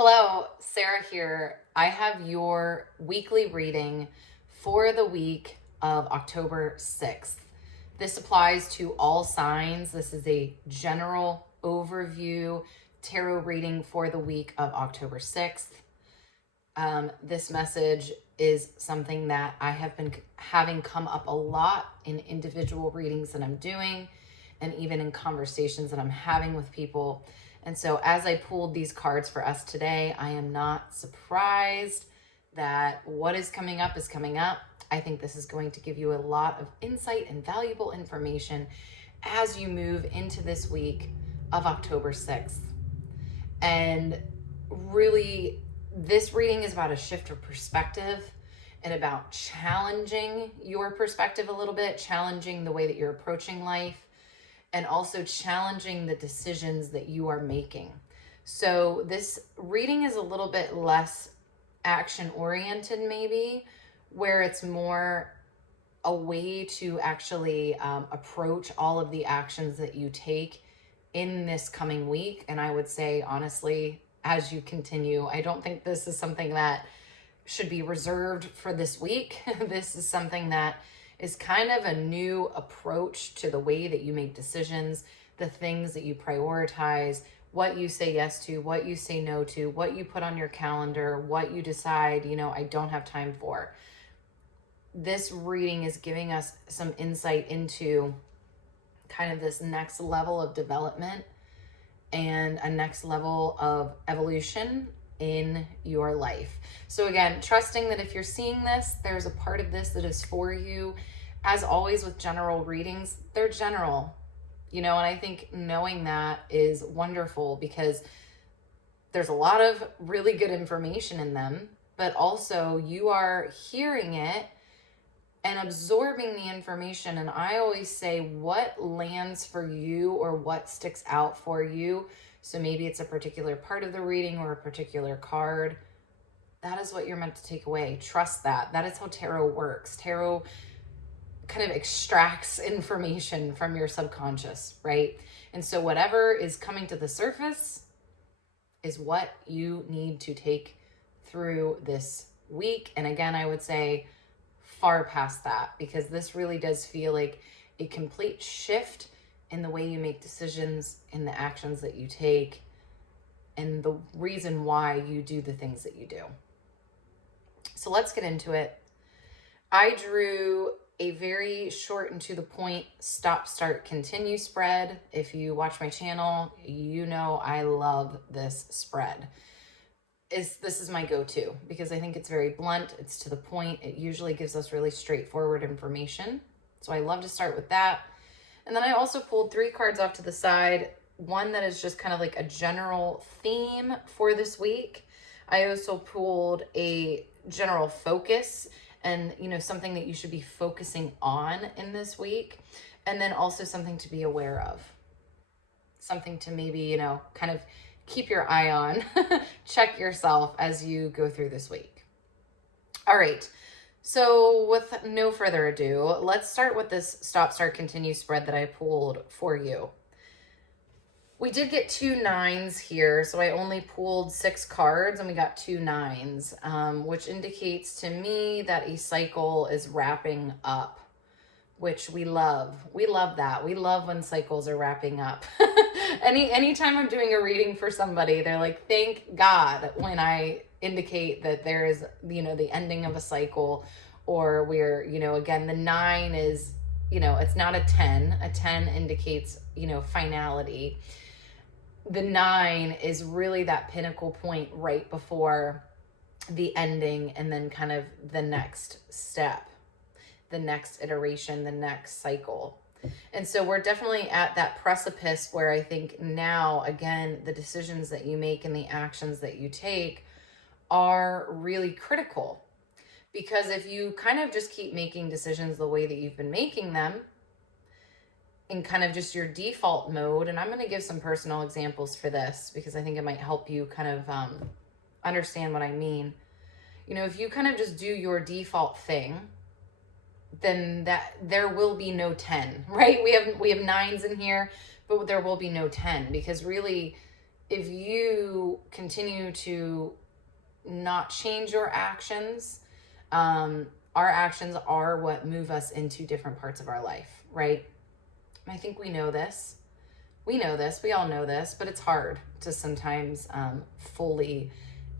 Hello, Sarah here. I have your weekly reading for the week of October 6th. This applies to all signs. This is a general overview tarot reading for the week of October 6th. This message is something that I have been having come up a lot in individual readings that I'm doing and even in conversations that I'm having with people. And so as I pulled these cards for us today, I am not surprised that what is coming up is coming up. I think this is going to give you a lot of insight and valuable information as you move into this week of October 6th. And really, this reading is about a shift of perspective and about challenging your perspective a little bit, challenging the way that you're approaching life, and also challenging the decisions that you are making. So this reading is a little bit less action oriented, maybe, where it's more a way to actually approach all of the actions that you take in this coming week. And I would say, honestly, as you continue, I don't think this is something that should be reserved for this week. This is something that is kind of a new approach to the way that you make decisions, the things that you prioritize, what you say yes to, what you say no to, what you put on your calendar, what you decide, I don't have time for. This reading is giving us some insight into kind of this next level of development and a next level of evolution in your life. So again, trusting that if you're seeing this, there's a part of this that is for you. As always with general readings, they're general, and I think knowing that is wonderful because there's a lot of really good information in them, but also you are hearing it and absorbing the information. And I always say what lands for you or what sticks out for you. So maybe it's a particular part of the reading or a particular card. That is what you're meant to take away. Trust that. That is how tarot works. Tarot kind of extracts information from your subconscious, right? And so whatever is coming to the surface is what you need to take through this week. And again, I would say far past that, because this really does feel like a complete shift in the way you make decisions, in the actions that you take, and the reason why you do the things that you do. So let's get into it. I drew a very short and to the point stop, start, continue spread. If you watch my channel, you know I love this spread. This is my go-to because I think it's very blunt. It's to the point. It usually gives us really straightforward information. So I love to start with that. And then I also pulled 3 cards off to the side. One that is just kind of like a general theme for this week. I also pulled a general focus and, something that you should be focusing on in this week. And then also something to be aware of. Something to maybe, kind of keep your eye on. Check yourself as you go through this week. All right. So with no further ado, let's start with this stop, start, continue spread that I pulled for you. We did get 2 9s here, so I only pulled 6 cards and we got 2 9s, which indicates to me that a cycle is wrapping up, which we love. We love that. We love when cycles are wrapping up. Anytime I'm doing a reading for somebody, they're like, thank God, when I indicate that there is, the ending of a cycle, or we're, again, the 9 is, it's not a 10. A 10 indicates, finality. The 9 is really that pinnacle point right before the ending and then kind of the next step, the next iteration, the next cycle. And so we're definitely at that precipice where I think now, again, the decisions that you make and the actions that you take are really critical. Because if you kind of just keep making decisions the way that you've been making them in kind of just your default mode, and I'm going to give some personal examples for this because I think it might help you kind of understand what I mean. If you kind of just do your default thing, then that there will be no 10, right? We have 9s in here, but there will be no 10 because really if you continue to not change your actions, our actions are what move us into different parts of our life, right? I think we know this. We all know this, but it's hard to sometimes fully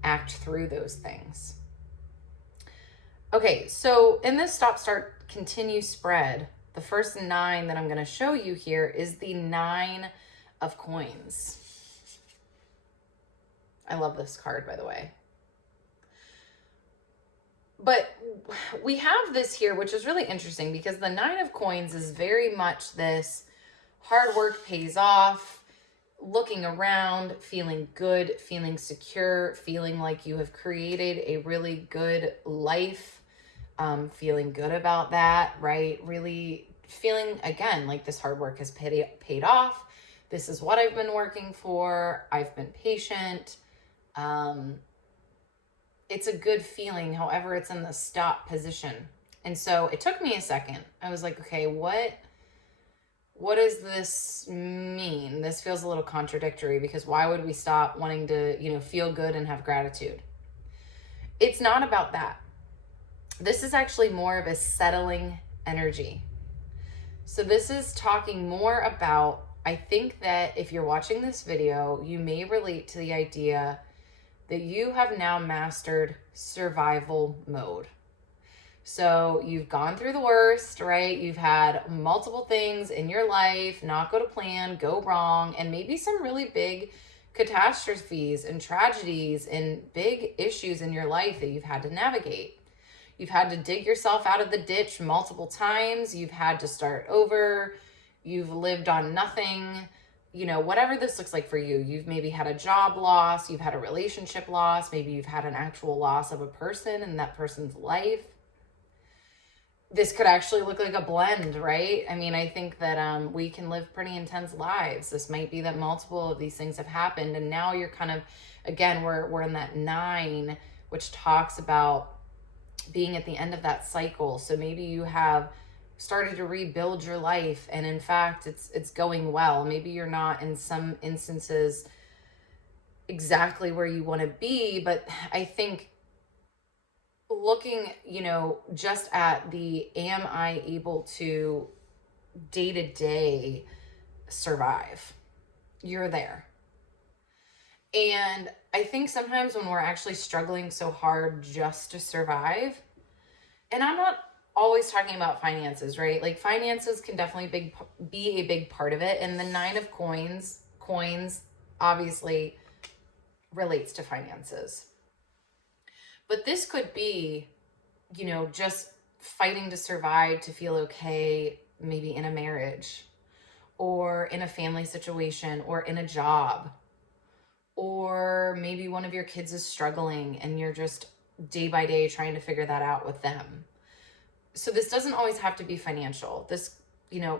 act through those things. Okay, so in this stop, start, continue, spread, the first 9 that I'm going to show you here is the 9 of coins. I love this card, by the way. But we have this here, which is really interesting because the 9 of coins is very much this hard work pays off, looking around, feeling good, feeling secure, feeling like you have created a really good life, feeling good about that, right? Really feeling, again, like this hard work has paid off. This is what I've been working for. I've been patient. It's a good feeling. However, it's in the stop position. And so it took me a second. I was like, okay, what does this mean? This feels a little contradictory because why would we stop wanting to, feel good and have gratitude? It's not about that. This is actually more of a settling energy. So this is talking more about, I think that if you're watching this video, you may relate to the idea that you have now mastered survival mode. So you've gone through the worst, right? You've had multiple things in your life not go to plan, go wrong, and maybe some really big catastrophes and tragedies and big issues in your life that you've had to navigate. You've had to dig yourself out of the ditch multiple times. You've had to start over. You've lived on nothing. Whatever this looks like for you. You've maybe had a job loss. You've had a relationship loss. Maybe you've had an actual loss of a person in that person's life. This could actually look like a blend, right? I mean, I think that we can live pretty intense lives. This might be that multiple of these things have happened. And now you're kind of, again, we're in that 9, which talks about being at the end of that cycle. So maybe you have started to rebuild your life and in fact it's going well. Maybe you're not in some instances exactly where you want to be, but I think looking, just at the am I able to day-to-day survive, you're there. And I think sometimes when we're actually struggling so hard just to survive, and I'm not always talking about finances, right? Like finances can definitely be a big part of it. And the 9 of coins obviously relates to finances. But this could be, just fighting to survive, to feel okay, maybe in a marriage or in a family situation or in a job. Or maybe one of your kids is struggling and you're just day by day trying to figure that out with them. So this doesn't always have to be financial. This,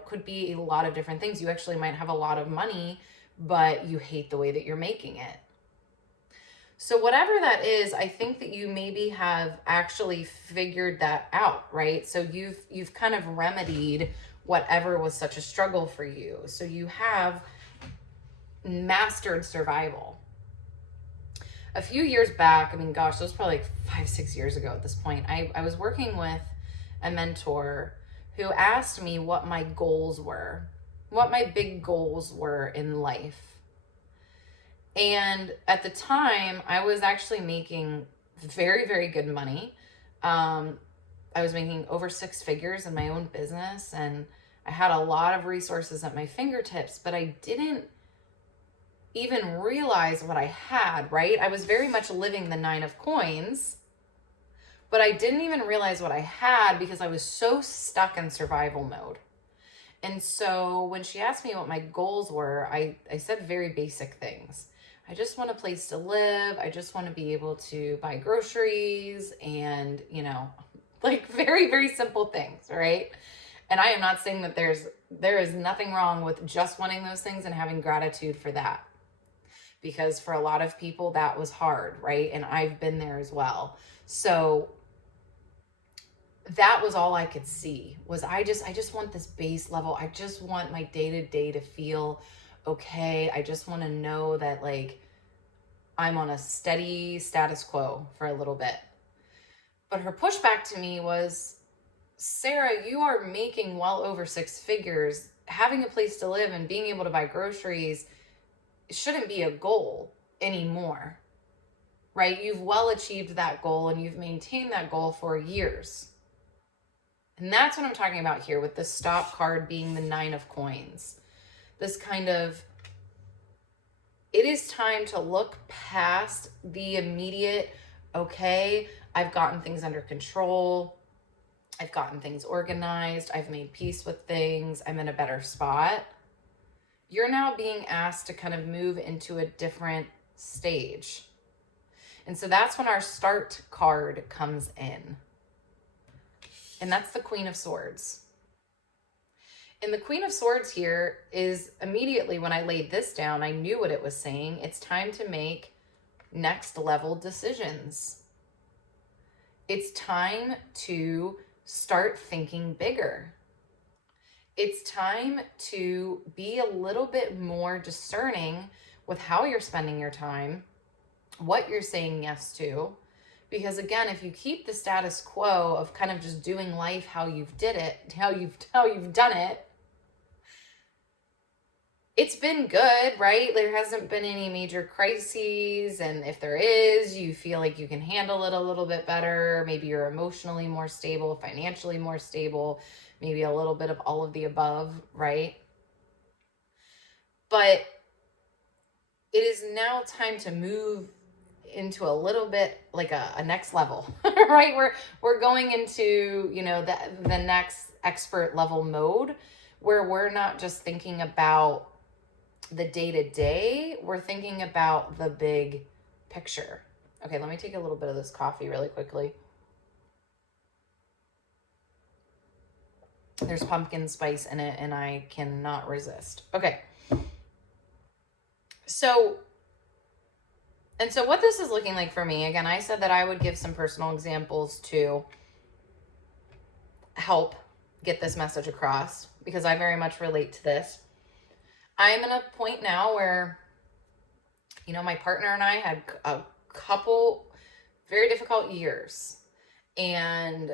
could be a lot of different things. You actually might have a lot of money, but you hate the way that you're making it. So whatever that is, I think that you maybe have actually figured that out, right? So you've kind of remedied whatever was such a struggle for you. So you have mastered survival. A few years back, it was probably like 5-6 years ago at this point, I was working with a mentor who asked me what my goals were, what my big goals were in life. And at the time, I was actually making very, very good money. I was making over 6 figures in my own business, and I had a lot of resources at my fingertips, but I didn't even realize what I had, right? I was very much living the 9 of coins, but I didn't even realize what I had because I was so stuck in survival mode. And so when she asked me what my goals were, I said very basic things. I just want a place to live. I just want to be able to buy groceries and, like very, very simple things, right? And I am not saying that there is nothing wrong with just wanting those things and having gratitude for that. Because for a lot of people that was hard, right? And I've been there as well. So that was all I could see was I just want this base level. I just want my day-to-day to feel okay. I just want to know that like I'm on a steady status quo for a little bit. But her pushback to me was, Sarah, you are making well over 6 figures. Having a place to live and being able to buy groceries shouldn't be a goal anymore, right? You've well achieved that goal and you've maintained that goal for years. And that's what I'm talking about here with the stop card being the 9 of coins. This kind of, it is time to look past the immediate, okay, I've gotten things under control. I've gotten things organized. I've made peace with things. I'm in a better spot. You're now being asked to kind of move into a different stage. And so that's when our start card comes in. And that's the Queen of Swords. And the Queen of Swords here is immediately when I laid this down, I knew what it was saying. It's time to make next level decisions. It's time to start thinking bigger. It's time to be a little bit more discerning with how you're spending your time, what you're saying yes to. Because again, if you keep the status quo of kind of just doing life how you've done it, it's been good, right? There hasn't been any major crises. And if there is, you feel like you can handle it a little bit better. Maybe you're emotionally more stable, financially more stable, maybe a little bit of all of the above, right? But it is now time to move into a little bit like a next level, right? We're going into, you know, the next expert level mode where we're not just thinking about the day-to-day, we're thinking about the big picture. Okay, let me take a little bit of this coffee really quickly. There's pumpkin spice in it and I cannot resist. Okay. So what this is looking like for me, again, I said that I would give some personal examples to help get this message across because I very much relate to this. I'm in a point now where, you know, my partner and I had a couple very difficult years, and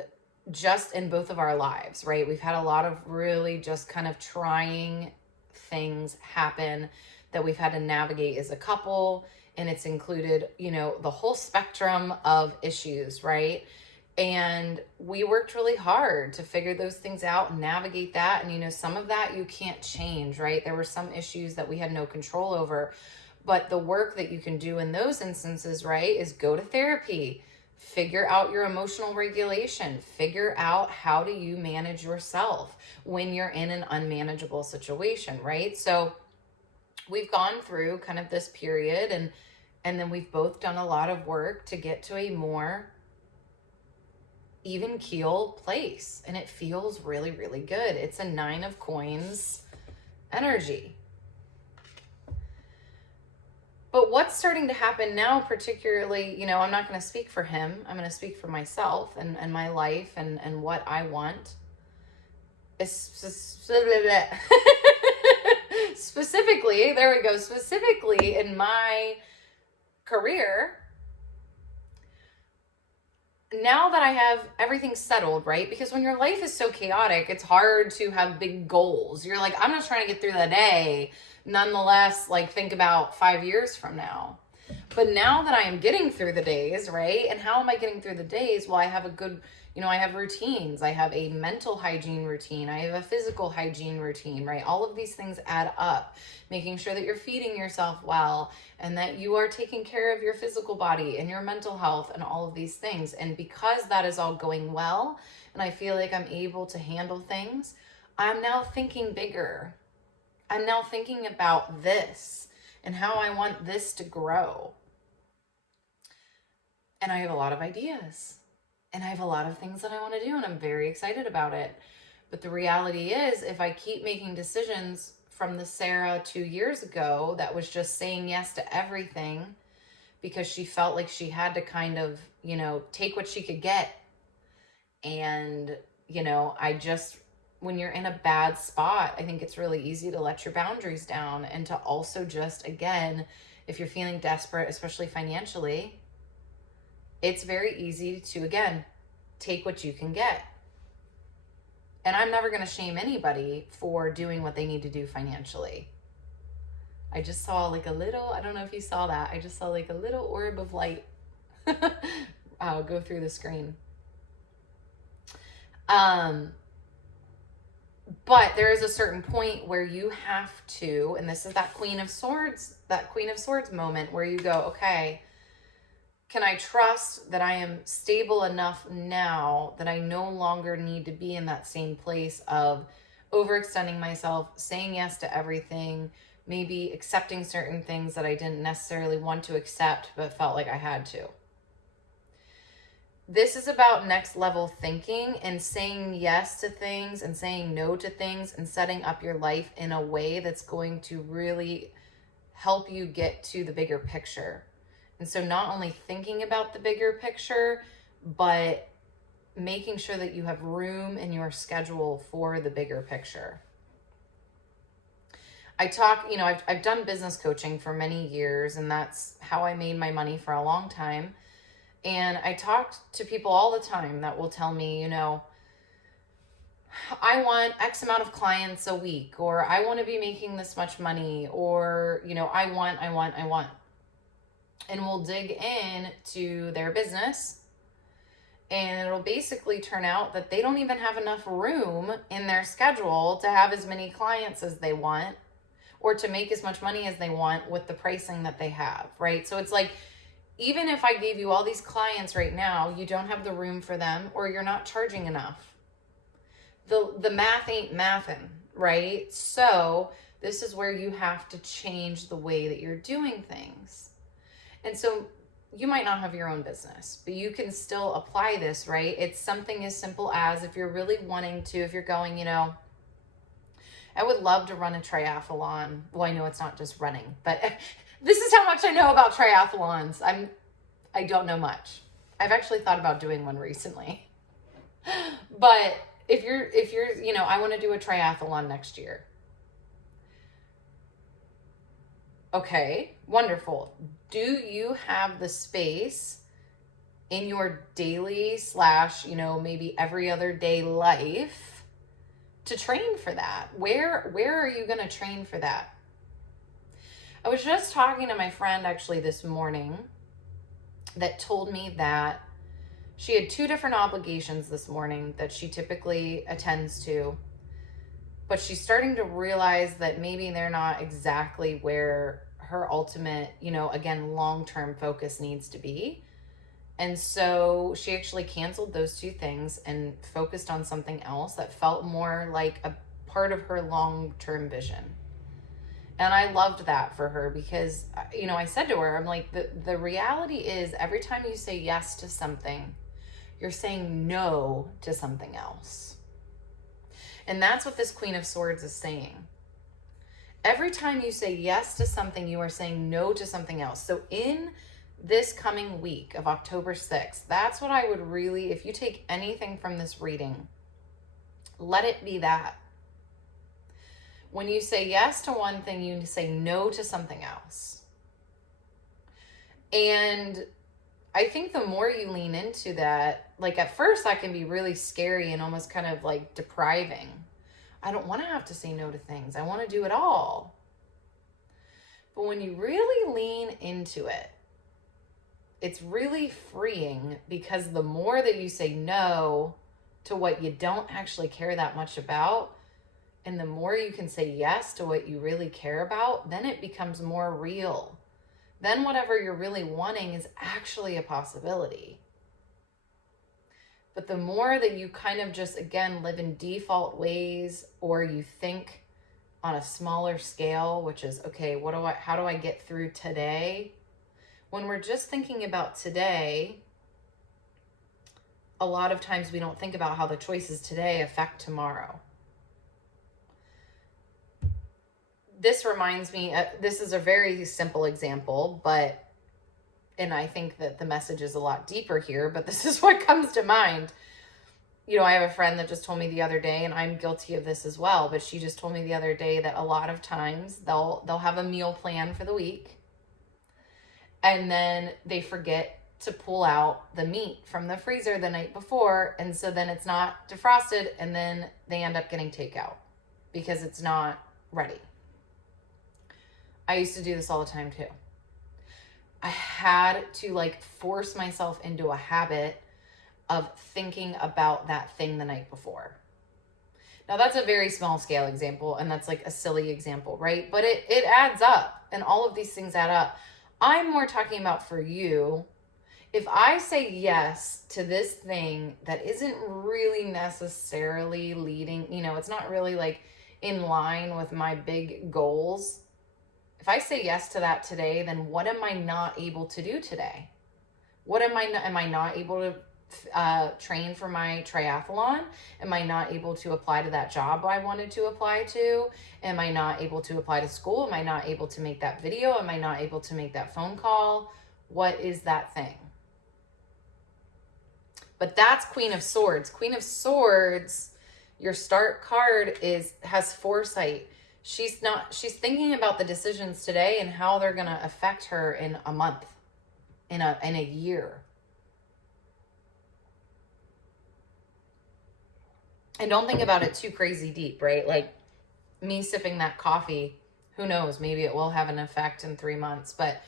just in both of our lives, right? We've had a lot of really just kind of trying things happen that we've had to navigate as a couple. And it's included, you know, the whole spectrum of issues, right? And we worked really hard to figure those things out and navigate that. And, you know, some of that you can't change, right? There were some issues that we had no control over. But the work that you can do in those instances, right, is go to therapy, figure out your emotional regulation, figure out how do you manage yourself when you're in an unmanageable situation, right? So we've gone through kind of this period and then we've both done a lot of work to get to a more even keel place. And it feels really, really good. It's a 9 of coins energy. But what's starting to happen now, particularly, you know, I'm not going to speak for him. I'm going to speak for myself and my life and what I want. Specifically, there we go. Specifically in my career, now that I have everything settled, right? Because when your life is so chaotic, it's hard to have big goals. You're like, I'm just trying to get through the day. Nonetheless, like think about 5 years from now. But now that I am getting through the days, right? And how am I getting through the days? Well, I have a good, you know, I have routines. I have a mental hygiene routine. I have a physical hygiene routine, right? All of these things add up, making sure that you're feeding yourself well and that you are taking care of your physical body and your mental health and all of these things. And because that is all going well, and I feel like I'm able to handle things, I'm now thinking bigger. I'm now thinking about this and how I want this to grow. And I have a lot of ideas and I have a lot of things that I want to do and I'm very excited about it. But the reality is, if I keep making decisions from the Sarah 2 years ago that was just saying yes to everything because she felt like she had to kind of, you know, take what she could get. And, you know, I just when you're in a bad spot, I think it's really easy to let your boundaries down and to also just, again, if you're feeling desperate, especially financially, it's very easy to, again, take what you can get. And I'm never going to shame anybody for doing what they need to do financially. I just saw like a little, I don't know if you saw that. I just saw like a little orb of light go through the screen. But there is a certain point where you have to, and this is that Queen of Swords moment where you go, okay, can I trust that I am stable enough now that I no longer need to be in that same place of overextending myself, saying yes to everything, maybe accepting certain things that I didn't necessarily want to accept, but felt like I had to. This is about next level thinking and saying yes to things and saying no to things and setting up your life in a way that's going to really help you get to the bigger picture. And so not only thinking about the bigger picture, but making sure that you have room in your schedule for the bigger picture. I talk, I've done business coaching for many years, and that's how I made my money for a long time. And I talk to people all the time that will tell me, I want X amount of clients a week, or I want to be making this much money, or, I want. And we'll dig into their business, and it'll basically turn out that they don't even have enough room in their schedule to have as many clients as they want, or to make as much money as they want with the pricing that they have, right? So it's like, even if I gave you all these clients right now, you don't have the room for them, or you're not charging enough. The math ain't mathin', right? So this is where you have to change the way that you're doing things. And so you might not have your own business, but you can still apply this, right? It's something as simple as, if you're really wanting to, if you're going, I would love to run a triathlon. Well, I know it's not just running, but this is how much I know about triathlons. I don't know much. I've actually thought about doing one recently. But if you're, I want to do a triathlon next year. Okay, wonderful. Do you have the space in your daily / maybe every other day life to train for that? Where are you going to train for that? I was just talking to my friend actually this morning that told me that she had 2 different obligations this morning that she typically attends to, but she's starting to realize that maybe they're not exactly where her ultimate, again, long-term focus needs to be. And so she actually canceled those 2 things and focused on something else that felt more like a part of her long-term vision. And I loved that for her because, I said to her, I'm like, the reality is every time you say yes to something, you're saying no to something else. And that's what this Queen of Swords is saying. Every time you say yes to something, you are saying no to something else. So in this coming week of October 6th, that's what I would really, if you take anything from this reading, let it be that. When you say yes to one thing, you say no to something else. And I think the more you lean into that, like at first that can be really scary and almost kind of like depriving. I don't want to have to say no to things. I want to do it all. But when you really lean into it, it's really freeing, because the more that you say no to what you don't actually care that much about, and the more you can say yes to what you really care about, then it becomes more real. Then whatever you're really wanting is actually a possibility. But the more that you kind of just, again, live in default ways, or you think on a smaller scale, which is, okay, how do I get through today? When we're just thinking about today, a lot of times we don't think about how the choices today affect tomorrow. This reminds me, this is a very simple example, and I think that the message is a lot deeper here, but this is what comes to mind. you know, I have a friend that just told me the other day, and I'm guilty of this as well, but she just told me the other day that a lot of times they'll have a meal plan for the week, and then they forget to pull out the meat from the freezer the night before, and so then it's not defrosted, and then they end up getting takeout because it's not ready. I used to do this all the time too. I had to like force myself into a habit of thinking about that thing the night before. Now that's a very small scale example, and that's like a silly example, right? But it adds up, and all of these things add up. I'm more talking about for you. If I say yes to this thing that isn't really necessarily leading, you know, it's not really like in line with my big goals. If I say yes to that today, then what am I not able to do today? Am I not able to train for my triathlon? Am I not able to apply to that job I wanted to apply to? Am I not able to apply to school? Am I not able to make that video? Am I not able to make that phone call? What is that thing? But that's Queen of Swords. Queen of Swords, your start card has foresight. She's thinking about the decisions today and how they're going to affect her in a month, in a year. And don't think about it too crazy deep, right? Like me sipping that coffee, who knows, maybe it will have an effect in 3 months, but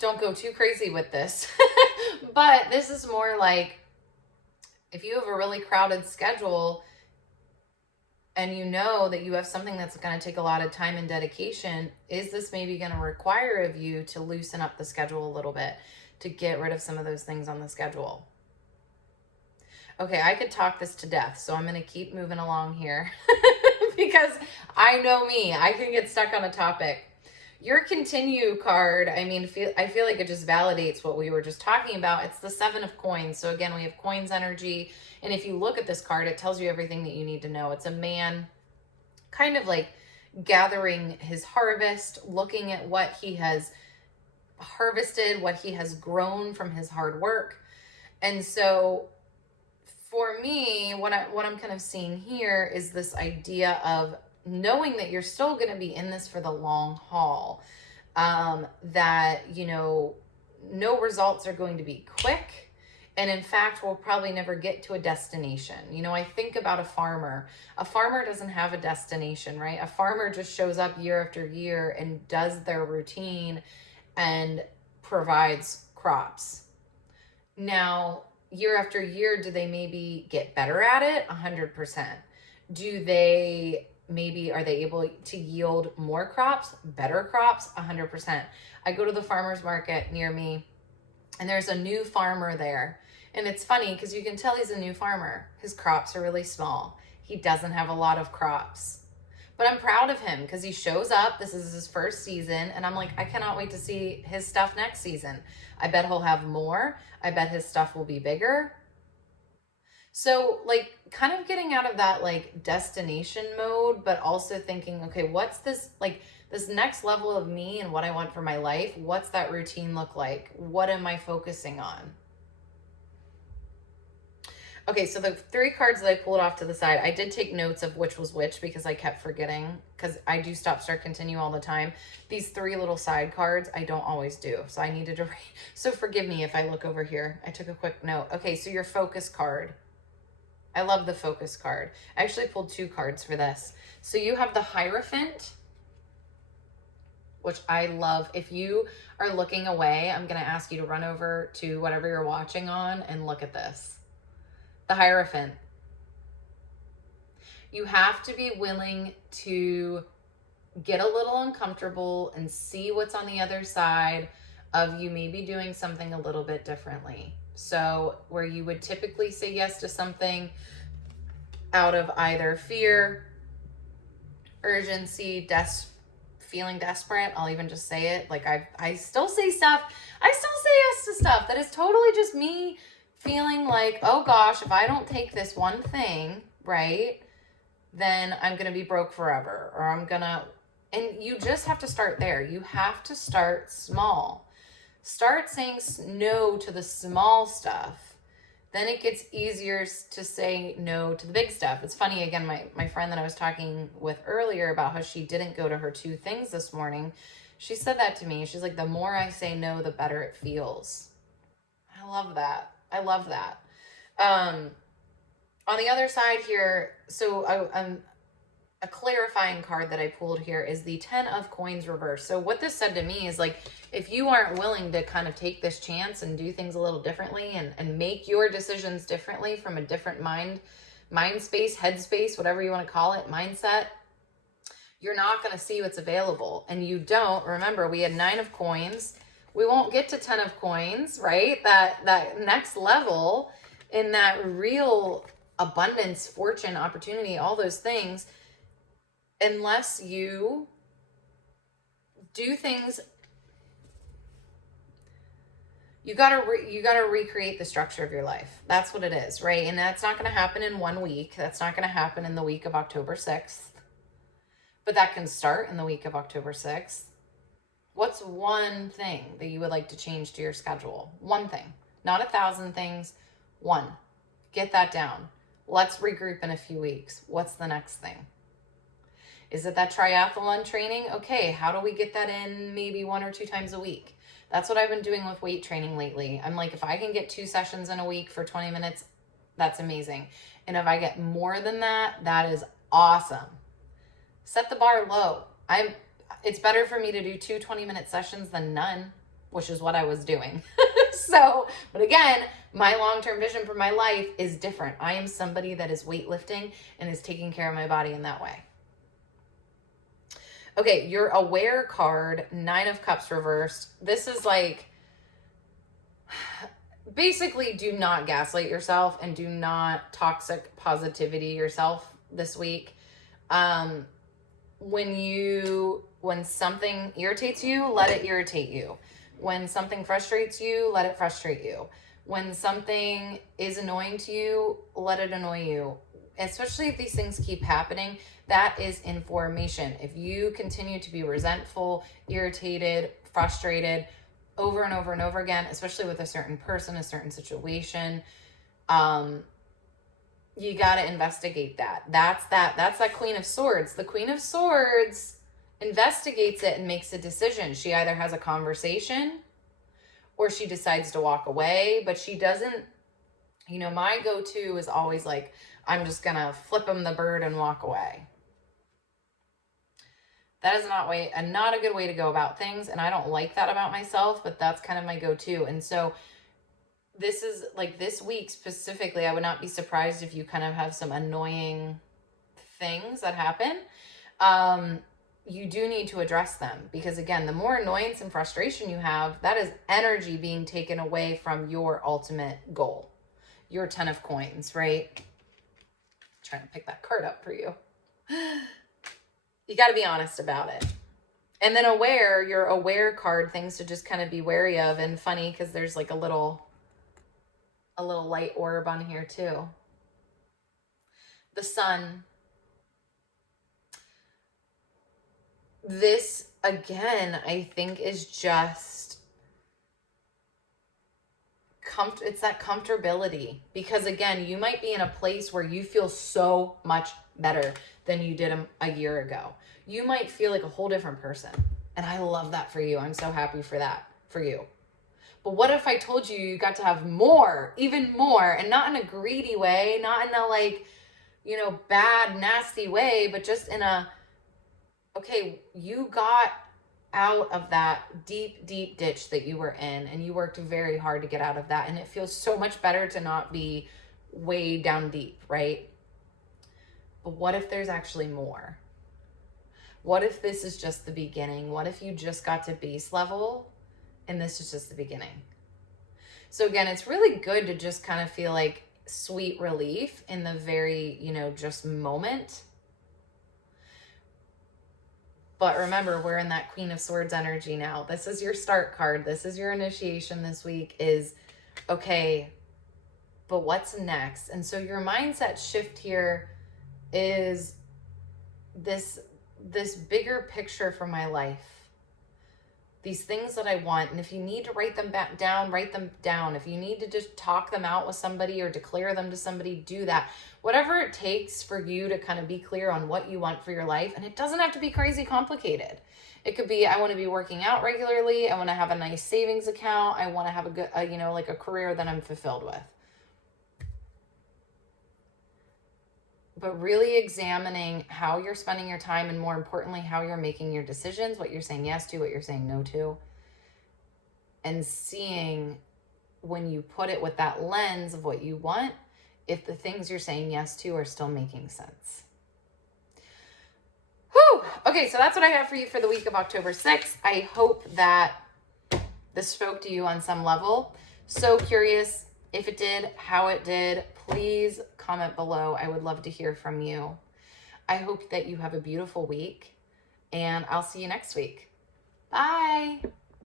don't go too crazy with this. But this is more like, if you have a really crowded schedule and you know that you have something that's going to take a lot of time and dedication, is this maybe going to require of you to loosen up the schedule a little bit, to get rid of some of those things on the schedule? Okay, I could talk this to death, so I'm going to keep moving along here because I know me. I can get stuck on a topic. Your continue card, I mean, I feel like it just validates what we were just talking about. It's the 7 of coins. So again, we have coins energy. And if you look at this card, it tells you everything that you need to know. It's a man kind of like gathering his harvest, looking at what he has harvested, what he has grown from his hard work. And so for me, what I'm kind of seeing here is this idea of knowing that you're still going to be in this for the long haul, that, you know, no results are going to be quick. And in fact, we'll probably never get to a destination. You know, I think about a farmer. A farmer doesn't have a destination, right? A farmer just shows up year after year and does their routine and provides crops. Now, year after year, do they maybe get better at it? 100%. Are they able to yield more crops, better crops? 100%. I go to the farmer's market near me, and there's a new farmer there. And it's funny because you can tell he's a new farmer. His crops are really small. He doesn't have a lot of crops. But I'm proud of him because he shows up. This is his first season. And I'm like, I cannot wait to see his stuff next season. I bet he'll have more. I bet his stuff will be bigger. So like kind of getting out of that like destination mode, but also thinking, okay, what's this like this next level of me and what I want for my life? What's that routine look like? What am I focusing on? Okay, so the 3 cards that I pulled off to the side, I did take notes of which was which because I kept forgetting, because I do stop, start, continue all the time. These 3 little side cards, I don't always do. So I needed to, so forgive me if I look over here. I took a quick note. Okay, so your focus card. I love the focus card. I actually pulled 2 cards for this. So you have the Hierophant, which I love. If you are looking away, I'm going to ask you to run over to whatever you're watching on and look at this. The Hierophant. You have to be willing to get a little uncomfortable and see what's on the other side of you maybe doing something a little bit differently. So where you would typically say yes to something out of either fear, urgency, feeling desperate. I'll even just say it. Like I still say stuff. I still say yes to stuff that is totally just me feeling like, oh gosh, if I don't take this one thing, right, then I'm going to be broke forever, or and you just have to start there. You have to start small. Start saying no to the small stuff then it gets easier to say no to the big stuff. It's funny, again, my friend that I was talking with earlier about how she didn't go to her 2 things this morning, she said that to me. She's like, the more I say no, the better it feels. I love that. I love that. On the other side here, so a clarifying card that I pulled here is the 10 of Coins reverse. So what this said to me is like, if you aren't willing to kind of take this chance and do things a little differently and make your decisions differently from a different mind space, head space, whatever you want to call it, mindset, you're not going to see what's available. And you don't, remember, we had 9 of Coins. We won't get to 10 of Coins, right? That next level in that real abundance, fortune, opportunity, all those things, unless you do things, you gotta recreate the structure of your life. That's what it is, right? And that's not going to happen in 1 week. That's not going to happen in the week of October 6th. But that can start in the week of October 6th. What's one thing that you would like to change to your schedule? One thing, not 1,000 things. One. Get that down. Let's regroup in a few weeks. What's the next thing? Is it that triathlon training? Okay, how do we get that in maybe 1 or 2 times a week? That's what I've been doing with weight training lately. I'm like, if I can get 2 sessions in a week for 20 minutes, that's amazing. And if I get more than that, that is awesome. Set the bar low. It's better for me to do 2 20-minute sessions than none, which is what I was doing. So, but again, my long-term vision for my life is different. I am somebody that is weightlifting and is taking care of my body in that way. Okay, your aware card, 9 of Cups reversed. This is like, basically do not gaslight yourself and do not toxic positivity yourself this week. When something irritates you, let it irritate you. When something frustrates you, let it frustrate you. When something is annoying to you, let it annoy you. Especially if these things keep happening, that is information. If you continue to be resentful, irritated, frustrated over and over and over again, especially with a certain person, a certain situation, you got to investigate that. That's that Queen of Swords. The Queen of Swords investigates it and makes a decision. She either has a conversation or she decides to walk away, but she doesn't, my go-to is always like, I'm just going to flip him the bird and walk away. That is not a good way to go about things. And I don't like that about myself, but that's kind of my go-to. And so this is like this week specifically, I would not be surprised if you kind of have some annoying things that happen. You do need to address them because again, the more annoyance and frustration you have, that is energy being taken away from your ultimate goal, your 10 of Coins, right? Trying to pick that card up for you. You got to be honest about it. And then your aware card, things to just kind of be wary of. And funny because there's like a little light orb on here too. The Sun. This, again, I think is just, it's that comfortability. Because again, you might be in a place where you feel so much better than you did a year ago. You might feel like a whole different person. And I love that for you. I'm so happy for that, for you. But what if I told you you got to have more, even more, and not in a greedy way, not in a bad, nasty way, but just in a, okay, you got out of that deep, deep ditch that you were in and you worked very hard to get out of that. And it feels so much better to not be way down deep, right? But what if there's actually more? What if this is just the beginning? What if you just got to base level and this is just the beginning? So again, it's really good to just kind of feel like sweet relief in the very, just moment. But remember, we're in that Queen of Swords energy now. This is your start card. This is your initiation this week is, okay, but what's next? And so your mindset shift here is this bigger picture for my life. these things that I want. And if you need to write them back down, write them down. If you need to just talk them out with somebody or declare them to somebody, do that. Whatever it takes for you to kind of be clear on what you want for your life. And it doesn't have to be crazy complicated. It could be, I want to be working out regularly. I want to have a nice savings account. I want to have a good, you know, like a career that I'm fulfilled with. But really examining how you're spending your time, and more importantly, how you're making your decisions, what you're saying yes to, what you're saying no to, and seeing when you put it with that lens of what you want, if the things you're saying yes to are still making sense. Whew. Okay, so that's what I have for you for the week of October 6th. I hope that this spoke to you on some level. So curious if it did, how it did. Please comment below. I would love to hear from you. I hope that you have a beautiful week, and I'll see you next week. Bye.